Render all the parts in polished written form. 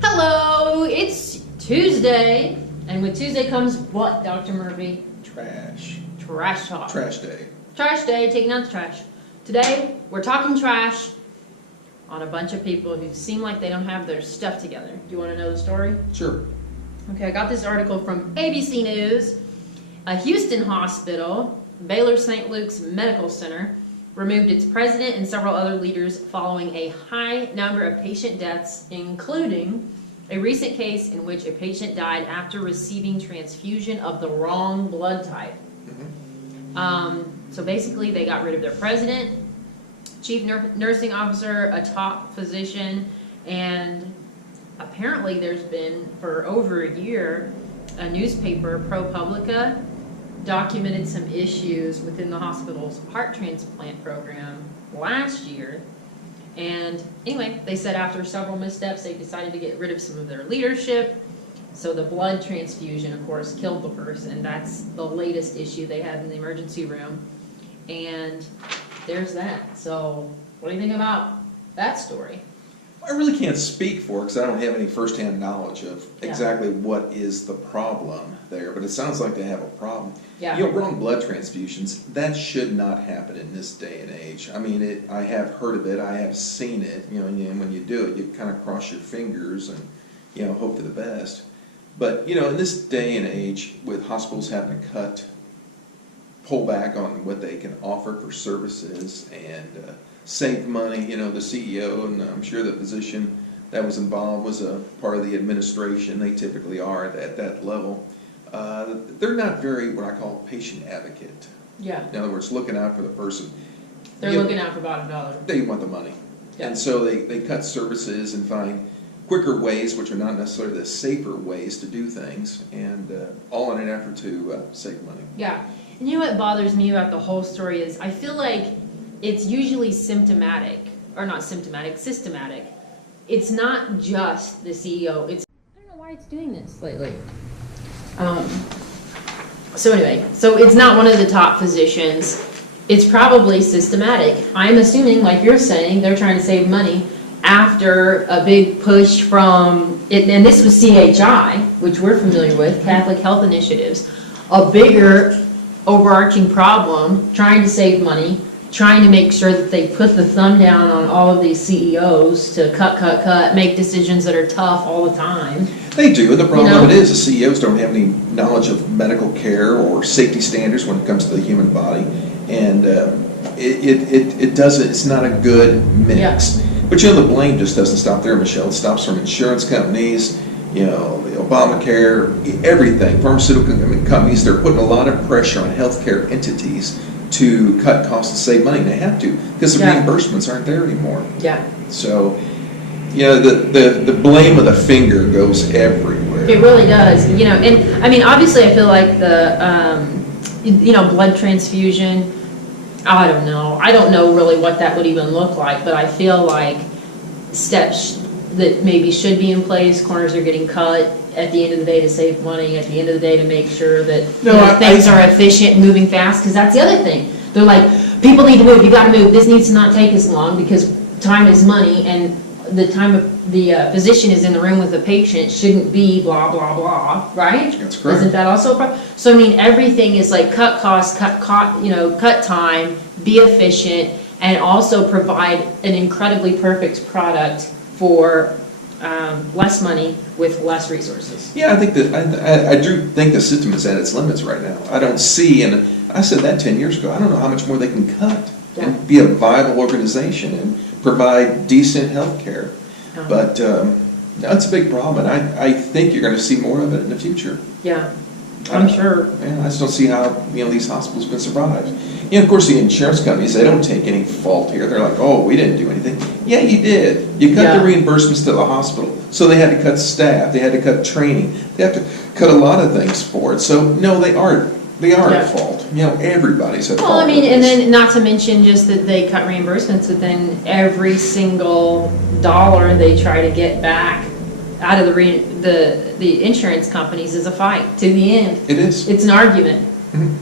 Hello, it's Tuesday, and with Tuesday comes what, Dr. Murphy? Trash. Trash talk. Trash day. Trash day, taking out the trash. Today, we're talking trash on a bunch of people who seem like they don't have their stuff together. Do you want to know the story? Sure. Okay, I got this article from ABC News. A Houston hospital, Baylor St. Luke's Medical Center, removed its president and several other leaders following a high number of patient deaths, including a recent case in which a patient died after receiving transfusion of the wrong blood type. So basically, they got rid of their president, chief nursing officer, a top physician, and apparently there's been, for over a year, a newspaper, ProPublica, documented some issues within the hospital's heart transplant program last year. And anyway, they said after several missteps, they decided to get rid of some of their leadership. So the blood transfusion, of course, killed the person. That's the latest issue they had in the emergency room. And there's that. So what do you think about that story? I really can't speak for it because I don't have any firsthand knowledge of exactly what is the problem there, but it sounds like they have a problem. Yeah. You know, wrong blood transfusions, that should not happen in this day and age. I mean, I have heard of it, I have seen it, you know, and when you do it, you kind of cross your fingers and, you know, hope for the best. But, you know, in this day and age, with hospitals having to pull back on what they can offer for services and save money, you know, the CEO and I'm sure the physician that was involved was a part of the administration. They typically are at that level. They're not very, what I call, patient advocate. Yeah. In other words, looking out for the person. They're looking out for bottom dollar. They want the money. Yeah. And so they cut services and find quicker ways, which are not necessarily the safer ways to do things, and all in an effort to save money. Yeah. And you know what bothers me about the whole story is I feel like it's usually symptomatic. It's not just the CEO. I don't know why it's doing this lately. So anyway, so it's not one of the top physicians. It's probably systematic. I'm assuming, like you're saying, they're trying to save money after a big push from, and this was CHI, which we're familiar with, Catholic Health Initiatives, a bigger overarching problem, trying to save money, trying to make sure that they put the thumb down on all of these CEOs to cut, make decisions that are tough all the time. They do, and the problem of it is the CEOs don't have any knowledge of medical care or safety standards when it comes to the human body, and it's not a good mix. Yeah. But you know, the blame just doesn't stop there, Michelle. It stops from insurance companies, you know, the Obamacare, everything, pharmaceutical companies. They're putting a lot of pressure on healthcare entities to cut costs and save money. They have to, because the reimbursements aren't there anymore. Yeah. So, you know, the blame of the finger goes everywhere. It really does. You know, and I mean, obviously, I feel like the, you know, blood transfusion. I don't know. I don't know really what that would even look like, but I feel like steps that maybe should be in place. Corners are getting cut at the end of the day to save money, at the end of the day to make sure that things are efficient and moving fast, because that's the other thing. They're like, people need to move, you got to move, this needs to not take as long because time is money, and the time of the physician is in the room with the patient shouldn't be blah, blah, blah, right? That's correct. Isn't that also a problem? So, I mean, everything is like cut costs, cut time, be efficient, and also provide an incredibly perfect product for less money with less resources. Yeah, I think that I do think the system is at its limits right now. I don't see, and I said that 10 years ago, I don't know how much more they can cut and be a viable organization and provide decent health care. But that's a big problem, and I think you're going to see more of it in the future. Yeah, I'm sure. Yeah, I just don't see how these hospitals can survive. You know, of course, the insurance companies, they don't take any fault here. They're like, oh, we didn't do anything. Yeah, you did. You cut the reimbursements to the hospital. So they had to cut staff. They had to cut training. They have to cut a lot of things for it. So, no, they aren't at fault. You know, everybody's at fault. Well, I mean, and then not to mention just that they cut reimbursements, but then every single dollar they try to get back out of the insurance companies is a fight to the end. It is. It's an argument.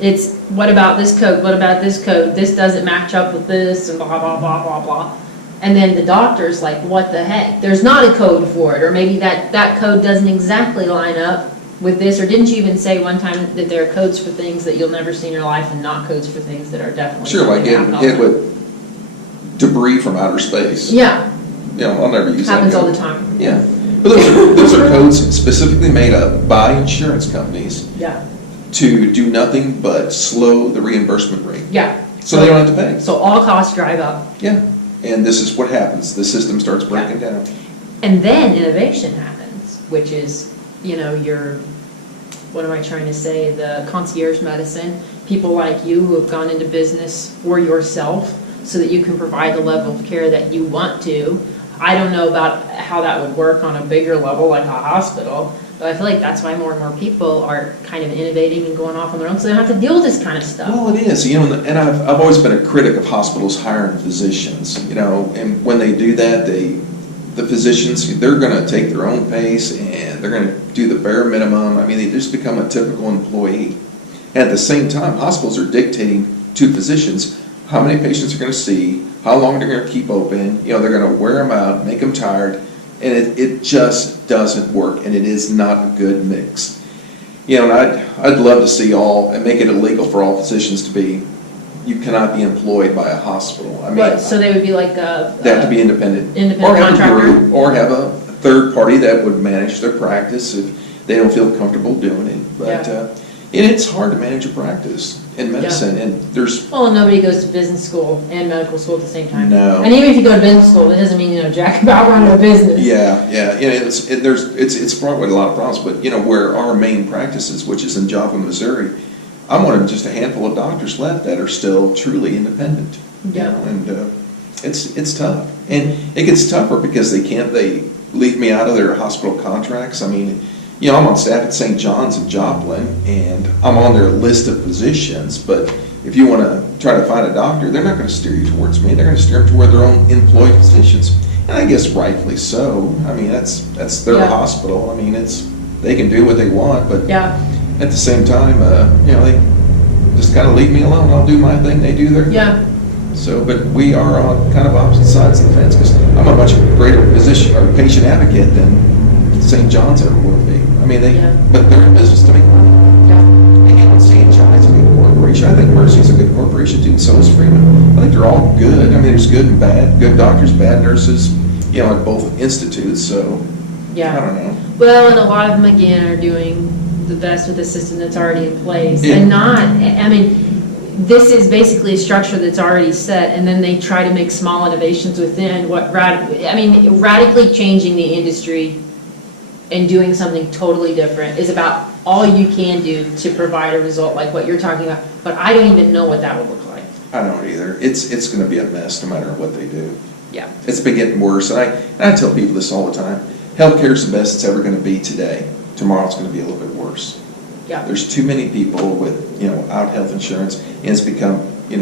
It's, what about this code, what about this code, this doesn't match up with this, and blah, blah, blah, blah, blah. And then the doctor's like, what the heck, there's not a code for it, or maybe that code doesn't exactly line up with this, or didn't you even say one time that there are codes for things that you'll never see in your life and not codes for things that are definitely Sure, like something that hit happen all the time? with debris from outer space. Yeah, You know, I'll never use that. happens all code. the time. Yeah, but those are codes specifically made up by insurance companies Yeah, to do nothing but slow the reimbursement rate, yeah. so they don't have to pay. So all costs drive up. Yeah, and this is what happens, the system starts breaking down. And then innovation happens, which is, what am I trying to say, the concierge medicine, people like you who have gone into business for yourself so that you can provide the level of care that you want to. I don't know about how that would work on a bigger level like a hospital, but I feel like that's why more and more people are kind of innovating and going off on their own, so they don't have to deal with this kind of stuff. Well, it is, and I've always been a critic of hospitals hiring physicians, and when they do that, the physicians, they're gonna take their own pace and they're gonna do the bare minimum. I mean, they just become a typical employee. At the same time, hospitals are dictating to physicians how many patients they're gonna see, how long they're gonna keep open, they're gonna wear them out, make them tired, and it just doesn't work, and it is not a good mix. And I'd love to see and make it illegal for all physicians you cannot be employed by a hospital. I mean, But, so they would be like they have to be independent. independent Or have a contractor? group, or have a third party that would manage their practice if they don't feel comfortable doing it. But, and it's hard to manage a practice in medicine, and there's, Well, and nobody goes to business school and medical school at the same time. No. And even if you go to business school, it doesn't mean you know jack about running a business. it's fraught with a lot of problems, but, where our main practices, which is in Joplin, Missouri, I'm one of just a handful of doctors left that are still truly independent. Yeah. And it's tough. And it gets tougher because they leave me out of their hospital contracts. I mean, I'm on staff at St. John's in Joplin, and I'm on their list of physicians, but if you want to try to find a doctor, they're not going to steer you towards me. They're going to steer them toward their own employed physicians. And I guess rightfully so. I mean, that's their hospital. I mean, they can do what they want, but at the same time, they just kind of leave me alone. I'll do my thing, they do their thing. Yeah. So, but we are on kind of opposite sides of the fence, because I'm a much greater physician or patient advocate than St. John's ever will be. I mean, but they're in business to make money. Yeah. And St. John's a good corporation. I think Mercy's a good corporation too, and so is Freeman. I think they're all good. I mean, there's good and bad, good doctors, bad nurses, at both institutes, so I don't know. Well, and a lot of them, again, are doing the best with the system that's already in place. Yeah. And this is basically a structure that's already set, and then they try to make small innovations within radically changing the industry and doing something totally different is about all you can do to provide a result like what you're talking about, but I don't even know what that would look like. I don't either. It's going to be a mess no matter what they do. Yeah. It's been getting worse, and I tell people this all the time. Healthcare is the best it's ever going to be today. Tomorrow it's going to be a little bit worse. Yeah. There's too many people with out health insurance, and it's become they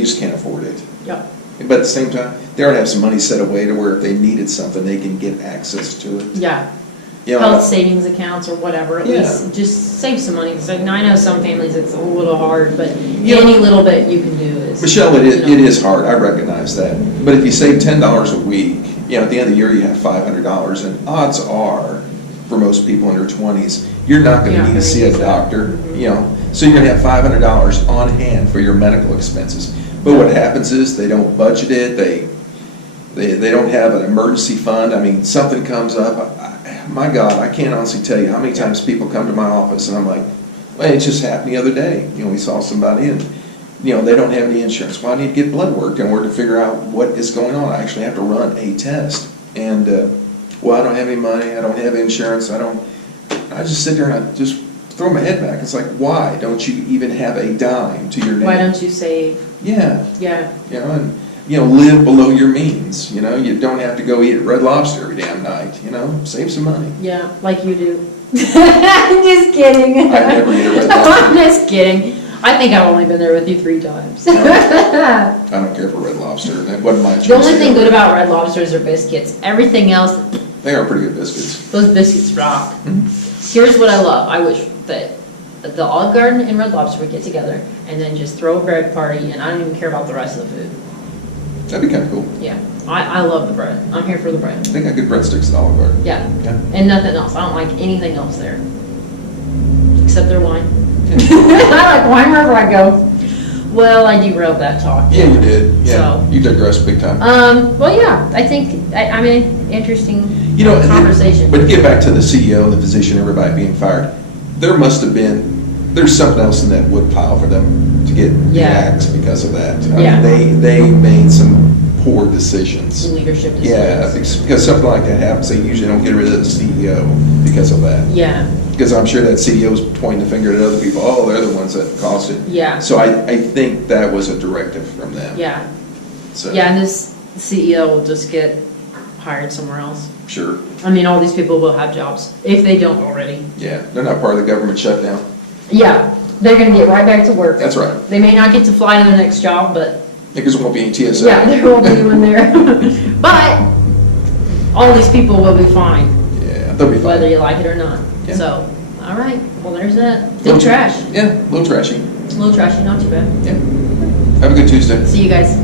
just can't afford it. Yeah. But at the same time, they already have some money set away to where if they needed something, they can get access to it. Yeah. Health savings accounts or whatever, at least just save some money. Because I know some families it's a little hard, but any little bit you can do is. Michelle, it is hard. I recognize that. But if you save $10 a week, at the end of the year you have $500, and odds are, for most people in their 20s, you're not going to need to see a doctor. So you're going to have $500 on hand for your medical expenses. But what happens is they don't budget it. They don't have an emergency fund. I mean, something comes up. My God, I can't honestly tell you how many times people come to my office and I'm like, well, it just happened the other day. We saw somebody and, they don't have any insurance. Well, I need to get blood work in order to figure out what is going on. I actually have to run a test. And, I don't have any money. I don't have insurance. I just sit there and I just throw my head back. It's like, why don't you even have a dime to your name? Why don't you save? Yeah. Yeah. Live below your means. You don't have to go eat at Red Lobster every damn night. Save some money. Yeah, like you do. I'm just kidding. I never eat at Red Lobster. I'm just kidding. I think I've only been there with you 3 times. I don't care for Red Lobster. That wasn't my choice. The only thing good about Red Lobster is their biscuits. Everything else, they are pretty good biscuits. those biscuits rock. Mm-hmm. Here's what I love. I wish that the Olive Garden and Red Lobster would get together and then just throw a bread party, and I don't even care about the rest of the food. That'd be kinda cool. Yeah, I love the bread. I'm here for the bread. They got good breadsticks at Olive Garden. Yeah, Yeah. and nothing else. I don't like anything else there. Except their wine. I like wine wherever I go. Well, I derailed that talk. Yeah, you did, yeah, So- you digressed big time. Well, yeah, I think, I mean, interesting You know, conversation. but to get back to the CEO and the physician, everybody being fired, there must have been, there's something else in that woodpile for them to get the Yeah. axe because of that. I Yeah. mean, they made some poor decisions. Leadership Yeah, decisions. because something like that happens, they usually don't get rid of the CEO because of that. Yeah, Because I'm sure that CEO's pointing the finger at other people, oh, they're the ones that caused it. yeah, So I think that was a directive from them. yeah. So, Yeah, and this CEO will just get hired somewhere else. sure, I mean, all these people will have jobs, if they don't already. yeah, they're not part of the government shutdown. Yeah, they're gonna get right back to work. That's right, They may not get to fly to their next job, but because there won't be any TSA. yeah, there won't be anyone there. But all these people will be fine, Yeah, they'll be whether fine. you like it or not. Yeah. So, all right, well, there's that. Little- Big trash. Yeah, a little trashy. A little trashy, not too bad. Yeah. Have a good Tuesday. See you guys.